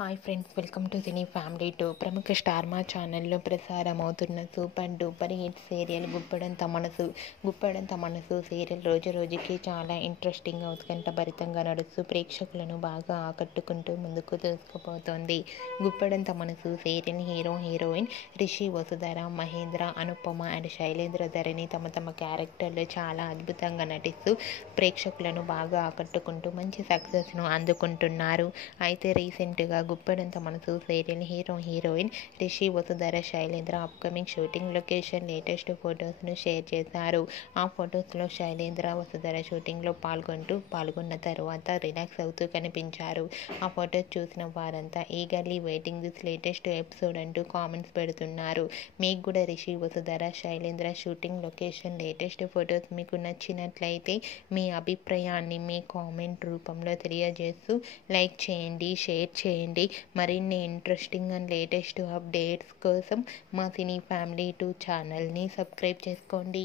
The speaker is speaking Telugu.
Hi friends, welcome to cine family two. ప్రముఖ స్టార్ మా ఛానల్లో ప్రసారమవుతున్న super duper hit serial Guppedantha Manasu serial రోజు రోజుకి చాలా ఇంట్రెస్టింగ్గా ఉత్కంఠభరితంగా నడుస్తూ ప్రేక్షకులను బాగా ఆకట్టుకుంటూ ముందుకు దూసుకుపోతోంది. Guppedantha Manasu serial heroine Rishi Vasudhara, Mahendra, Anupama and Shailendra Dharani తమ క్యారెక్టర్లు చాలా అద్భుతంగా నటిస్తూ ప్రేక్షకులను బాగా ఆకట్టుకుంటూ మంచి సక్సెస్ను అందుకుంటున్నారు. అయితే రీసెంట్గా Guppedantha Manasu serial heroine Rishi Vasudhara, Shailendra upcoming shooting location latest ఫొటోస్ను షేర్ చేశారు. ఆ ఫొటోస్లో శైలేంద్ర, వసుధర షూటింగ్లో పాల్గొన్న తర్వాత రిలాక్స్ అవుతూ కనిపించారు. ఆ ఫొటోస్ చూసిన వారంతా eagerly waiting this latest episode అంటూ కామెంట్స్ పెడుతున్నారు. మీకు కూడా Rishi Vasudhara, Shailendra shooting location latest photos మీకు నచ్చినట్లయితే మీ అభిప్రాయాన్ని మీ కామెంట్ రూపంలో తెలియజేస్తూ లైక్ చేయండి, షేర్ చేయండి. మరిన్ని ఇంట్రెస్టింగ్ అండ్ లేటెస్ట్ అప్డేట్స్ కోసం మా సినీ ఫ్యామిలీ 2 ఛానల్ని సబ్స్క్రైబ్ చేసుకోండి.